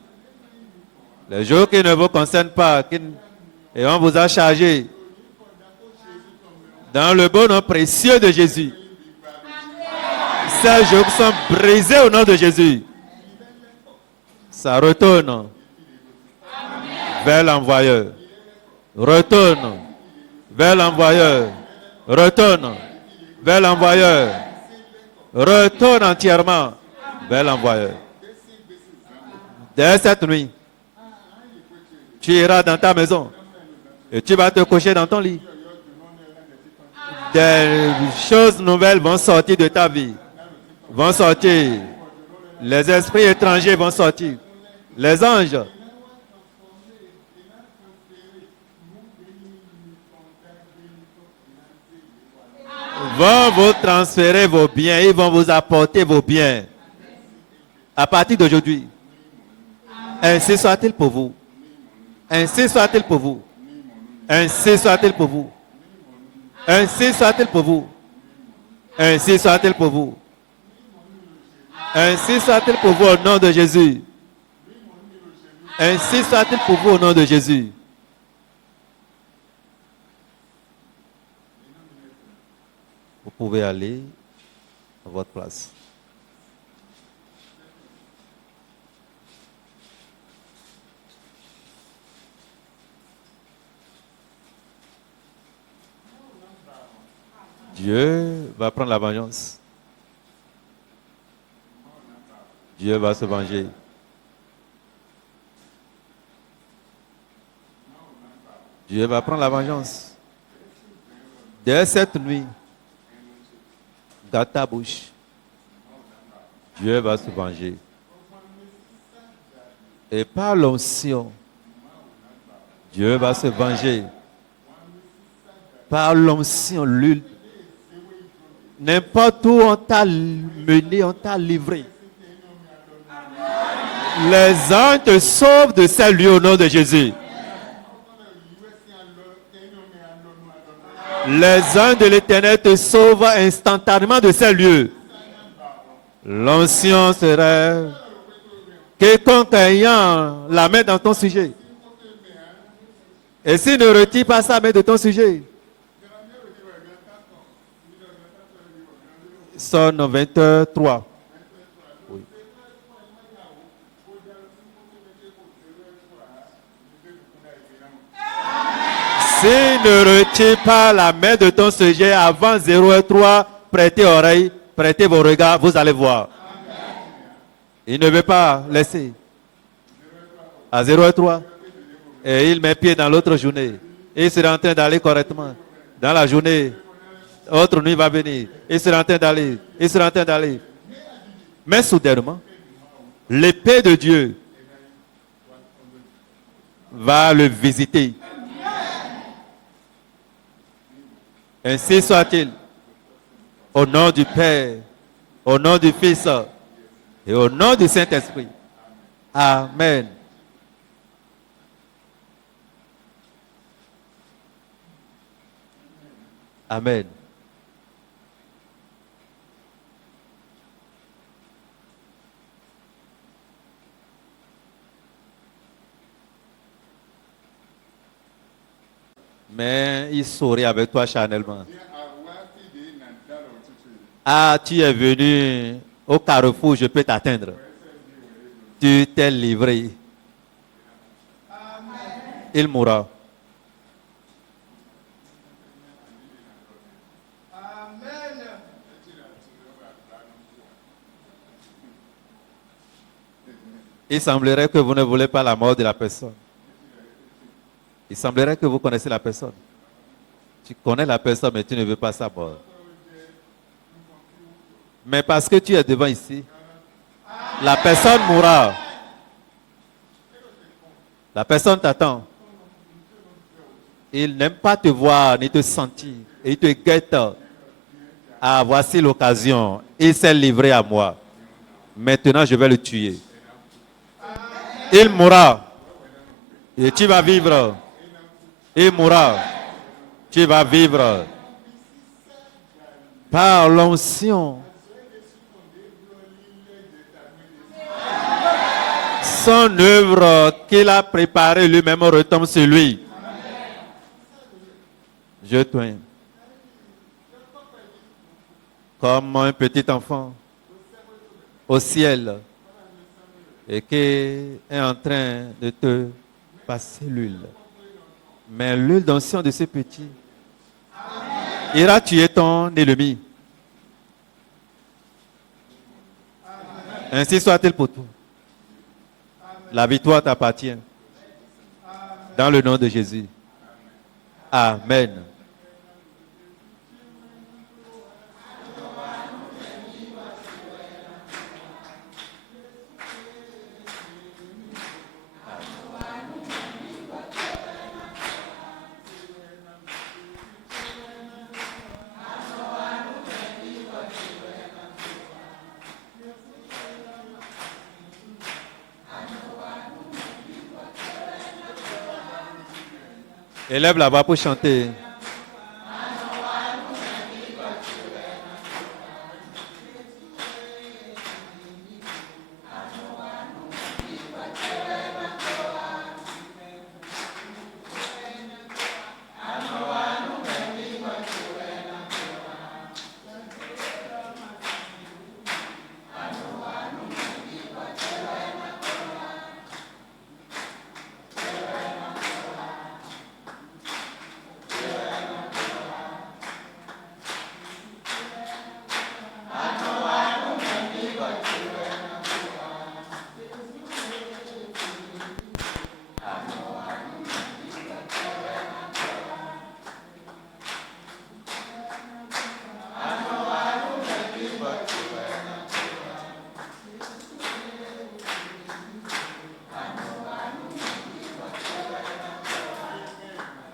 les jours qui ne vous concernent pas, et on vous a chargé, dans le bon nom précieux de Jésus. Ces jours sont brisés au nom de Jésus. Ça retourne vers l'envoyeur. Retourne vers l'envoyeur. Retourne vers l'envoyeur. Retourne entièrement vers l'envoyeur. Dès cette nuit, tu iras dans ta maison et tu vas te coucher dans ton lit. Des choses nouvelles vont sortir de ta vie. Vont sortir. Les esprits étrangers vont sortir. Les anges. Vont vous transférer vos biens. Ils vont vous apporter vos biens. À partir d'aujourd'hui. Ainsi soit-il pour vous. Ainsi soit-il pour vous. Ainsi soit-il pour vous. Ainsi soit-il pour vous. Ainsi soit-il pour vous. Ainsi soit-il pour vous au nom de Jésus. Ainsi soit-il pour vous au nom de Jésus. Vous pouvez aller à votre place. Dieu va prendre la vengeance. Dieu va se venger. Dieu va prendre la vengeance. Dès cette nuit, dans ta bouche, Dieu va se venger. Et par l'onction, Dieu va se venger. Par l'onction, l'huile. N'importe où on t'a mené, on t'a livré. Les anges te sauvent de ces lieux au nom de Jésus. Les anges de l'Éternel te sauvent instantanément de ces lieux. L'onction serait quiconque ayant la main dans ton sujet. Et s'il ne retire pas sa main de ton sujet, sonne 23. Oui. S'il ne retire pas la main de ton sujet avant 0,3, prêtez oreille, prêtez vos regards, vous allez voir. Il ne veut pas laisser. À 0,3. Et il met pied dans l'autre journée. Et il sera en train d'aller correctement. Dans la journée, autre nuit va venir. Il sera en train d'aller. Il sera en train d'aller. Mais soudainement, l'épée de Dieu va le visiter. Ainsi soit-il. Au nom du Père, au nom du Fils Et au nom du Saint-Esprit. Amen. Amen. Mais il sourit avec toi charnellement. Ah, tu es venu au carrefour, je peux t'atteindre. Tu t'es livré. Il mourra. Il semblerait que vous ne voulez pas la mort de la personne. Il semblerait que vous connaissez la personne. Tu connais la personne, mais tu ne veux pas sa mort. Mais parce que tu es devant ici, la personne mourra. La personne t'attend. Il n'aime pas te voir ni te sentir. Et il te guette. Ah, voici l'occasion. Il s'est livré à moi. Maintenant, je vais le tuer. Il mourra. Et tu vas vivre. Il mourra. Tu vas vivre. Par l'onction. Son œuvre qu'il a préparée lui-même retombe sur lui. Je t'aime. Comme un petit enfant au ciel et qui est en train de te passer l'huile. Mais l'huile d'onction de ce petit ira tuer ton ennemi. Ainsi soit-il pour toi. La victoire t'appartient. Dans le nom de Jésus. Amen. Élève la voix pour chanter.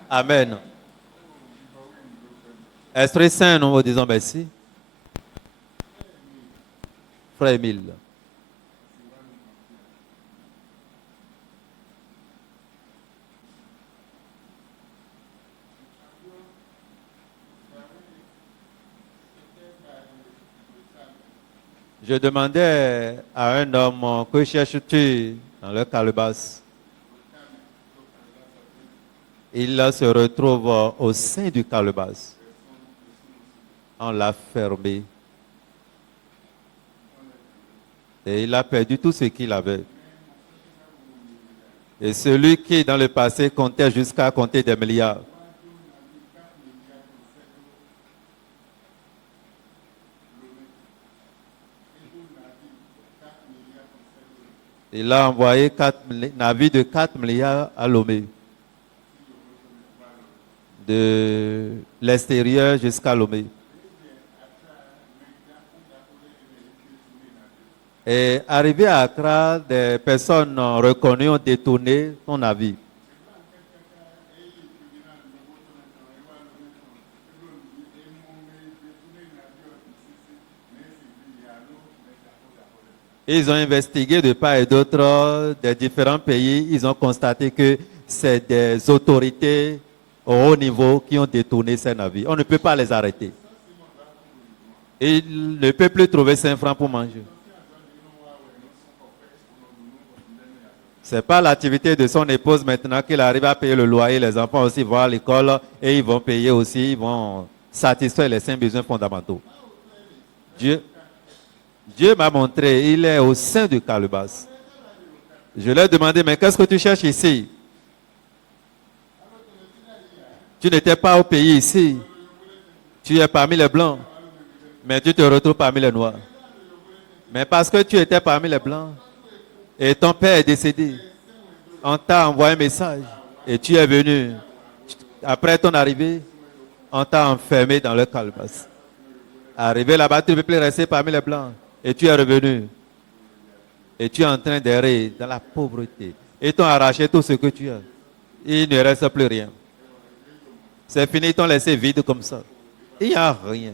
Amen. Esprit Saint, nous vous disons merci. Frère Émile. Je demandais à un homme, que cherches-tu dans le calebasse? Il se retrouve au sein du calebasse. On l'a fermé. Et il a perdu tout ce qu'il avait. Et celui qui, dans le passé, comptait jusqu'à compter des milliards. Il a envoyé 4 navires de 4 milliards à Lomé. De l'extérieur jusqu'à Lomé. Et arrivé à Accra, des personnes reconnues ont détourné son navire. Ils ont investigué de part et d'autre des différents pays. Ils ont constaté que c'est des autorités au haut niveau qui ont détourné ces navires. On ne peut pas les arrêter. Il ne peut plus trouver 5 francs pour manger. Ce n'est pas l'activité de son épouse maintenant qu'il arrive à payer le loyer. Les enfants aussi vont à l'école et ils vont payer aussi, ils vont satisfaire les 5 besoins fondamentaux. Dieu m'a montré, il est au sein du calebasse. Je lui ai demandé, mais qu'est-ce que tu cherches ici? Tu n'étais pas au pays ici. Tu es parmi les blancs. Mais tu te retrouves parmi les noirs. Mais parce que tu étais parmi les blancs et ton père est décédé, on t'a envoyé un message et tu es venu. Après ton arrivée, on t'a enfermé dans le calebasse. Arrivé là-bas, tu ne peux plus rester parmi les blancs. Et tu es revenu. Et tu es en train d'errer dans la pauvreté. Ils t'ont arraché tout ce que tu as. Il ne reste plus rien. C'est fini, ils t'ont laissé vide comme ça. Il n'y a rien.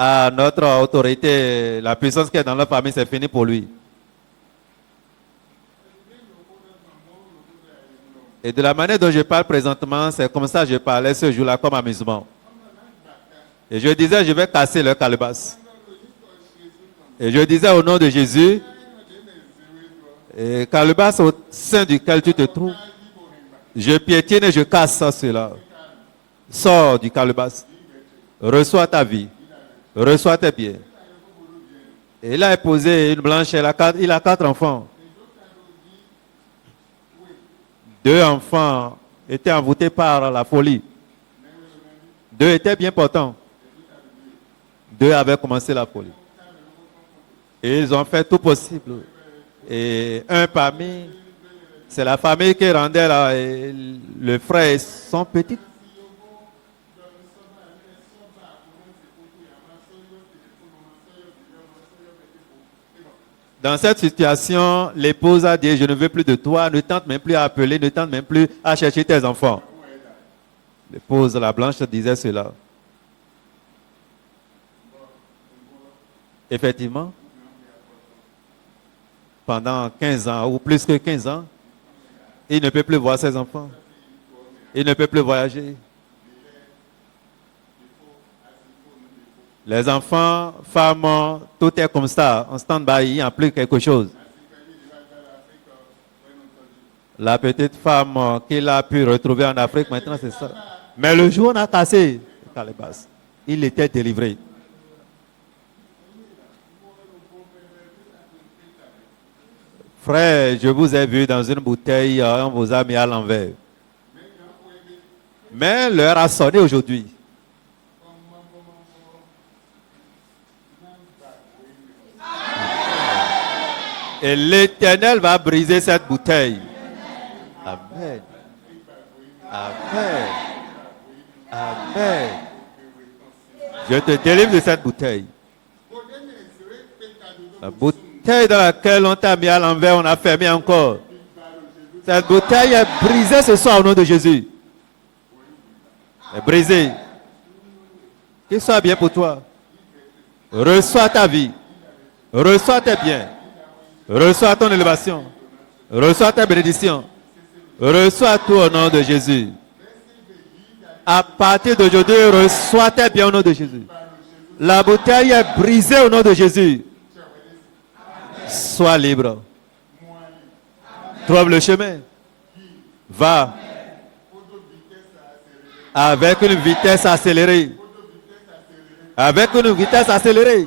À notre autorité, la puissance qui est dans la famille, c'est fini pour lui. Et de la manière dont je parle présentement, c'est comme ça que je parlais ce jour-là comme amusement. Et je disais, je vais casser le calebasse. Et je disais au nom de Jésus, et calebasse au sein duquel tu te trouves, je piétine et je casse cela. Sors du calebasse. Reçois ta vie. Reçois tes biens. Et il a épousé une blanche, il a 4 enfants. 2 enfants étaient envoûtés par la folie. 2 étaient bien portants. 2 avaient commencé la folie. Et ils ont fait tout possible. Et un parmi, c'est la famille qui rendait le frère et son petit. Dans cette situation, l'épouse a dit, je ne veux plus de toi, ne tente même plus à appeler, ne tente même plus à chercher tes enfants. L'épouse, la blanche, disait cela. Effectivement, pendant 15 ans ou plus que 15 ans, il ne peut plus voir ses enfants. Il ne peut plus voyager. Les enfants, femmes, tout est comme ça, en stand-by, il n'y a plus quelque chose. La petite femme qu'il a pu retrouver en Afrique, maintenant c'est ça. Mais le jour où on a cassé le calebasse, il était délivré. Frère, je vous ai vu dans une bouteille, on vous a mis à l'envers. Mais l'heure a sonné aujourd'hui. Et l'Éternel va briser cette bouteille. Amen. Amen. Amen. Je te délivre de cette bouteille. La bouteille dans laquelle on t'a mis à l'envers, on a fermé encore. Cette bouteille est brisée ce soir au nom de Jésus. Elle est brisée. Qu'il soit bien pour toi. Reçois ta vie. Reçois tes biens. Reçois ton élévation. Reçois ta bénédiction. Reçois tout au nom de Jésus. À partir d'aujourd'hui, reçois tes biens au nom de Jésus. La bouteille est brisée au nom de Jésus. Sois libre. Trouve le chemin. Va. Avec une vitesse accélérée. Avec une vitesse accélérée.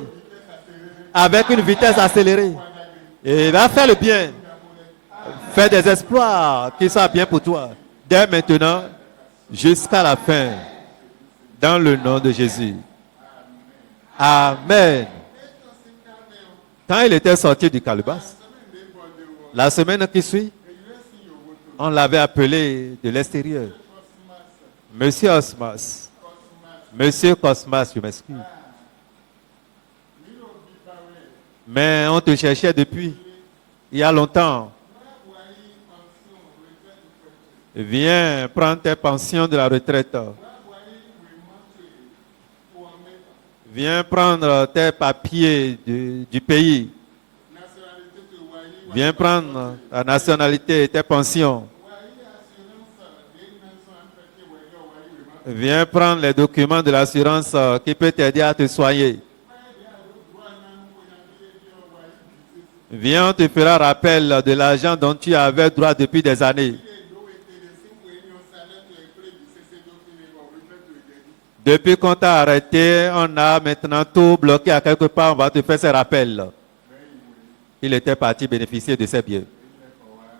Avec une vitesse accélérée. Et va faire le bien. Fais des exploits qui soient bien pour toi. Dès maintenant, jusqu'à la fin. Dans le nom de Jésus. Amen. Quand il était sorti du calebasse, la semaine qui suit, on l'avait appelé de l'extérieur. Monsieur Osmas. Monsieur Cosmas, je m'excuse. Mais on te cherchait depuis il y a longtemps. Viens prendre tes pensions de la retraite. Viens prendre tes papiers du pays. Viens prendre ta nationalité et tes pensions. Viens prendre les documents de l'assurance qui peut t'aider à te soigner. Viens, on te fera rappel de l'argent dont tu avais droit depuis des années. Depuis qu'on t'a arrêté, on a maintenant tout bloqué à quelque part, on va te faire ces rappels. Il était parti bénéficier de ses biens.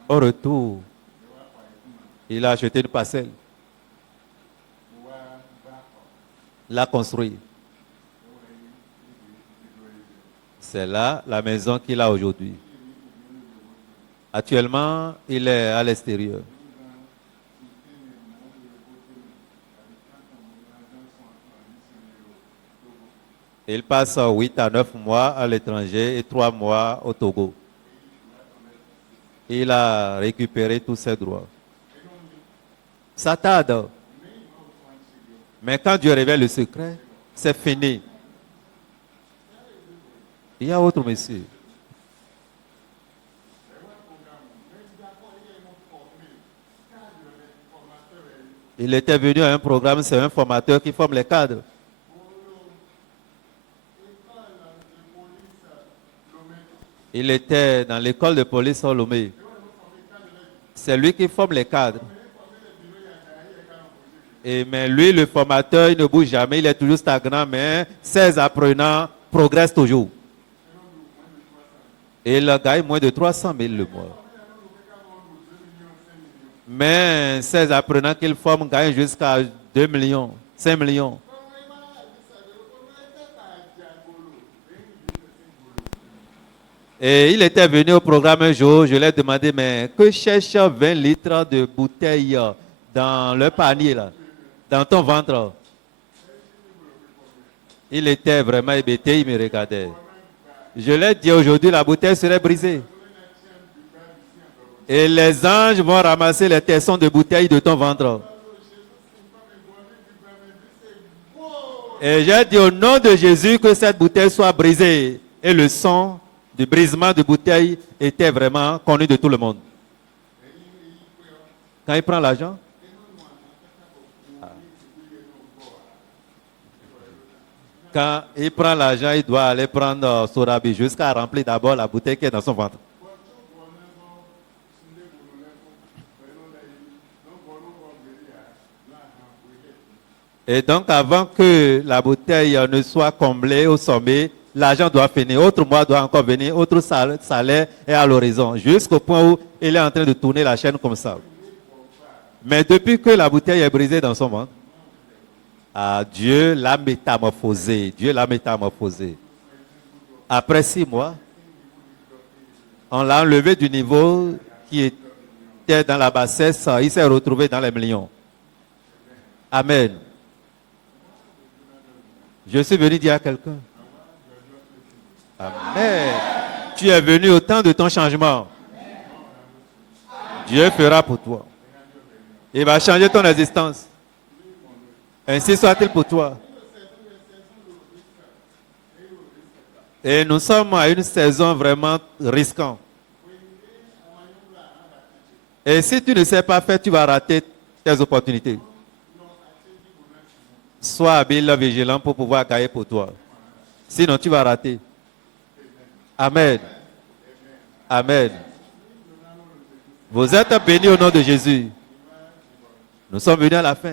Au retour, il a acheté une parcelle. L'a construit. C'est là la maison qu'il a aujourd'hui. Actuellement, il est à l'extérieur. Il passe 8 à 9 mois à l'étranger et 3 mois au Togo. Il a récupéré tous ses droits. Ça tarde. Mais quand Dieu révèle le secret, c'est fini. Il y a autre monsieur. Il était venu à un programme, c'est un formateur qui forme les cadres. Il était dans l'école de police à Lomé. C'est lui qui forme les cadres. Mais lui, le formateur, il ne bouge jamais, il est toujours stagnant, mais ses apprenants progressent toujours. Et il gagne moins de 300 000 le mois. Mais ses apprenants qu'il forme gagnent jusqu'à 2 millions, 5 millions. Et il était venu au programme un jour, je lui ai demandé, mais que cherche 20 litres de bouteilles dans le panier, là, dans ton ventre? Il était vraiment hébété, il me regardait. Je lui ai dit aujourd'hui, la bouteille serait brisée. Et les anges vont ramasser les tessons de bouteilles de ton ventre. Et j'ai dit au nom de Jésus que cette bouteille soit brisée. Et le son du brisement de bouteille était vraiment connu de tout le monde. Quand il prend l'argent, il doit aller prendre son rabis jusqu'à remplir d'abord la bouteille qui est dans son ventre. Et donc, avant que la bouteille ne soit comblée au sommet, l'argent doit finir. Autre mois doit encore venir, autre salaire est à l'horizon, jusqu'au point où il est en train de tourner la chaîne comme ça. Mais depuis que la bouteille est brisée dans son ventre, Dieu l'a métamorphosé. Dieu l'a métamorphosé. Après 6 mois, on l'a enlevé du niveau qui était dans la bassesse. Il s'est retrouvé dans les millions. Amen. Je suis venu dire à quelqu'un. Amen. Tu es venu au temps de ton changement. Dieu fera pour toi. Il va changer ton existence. Ainsi soit-il pour toi. Et nous sommes à une saison vraiment risquante. Et si tu ne sais pas faire, tu vas rater tes opportunités. Sois habile, vigilant pour pouvoir gagner pour toi. Sinon, tu vas rater. Amen. Amen. Vous êtes bénis au nom de Jésus. Nous sommes venus à la fin.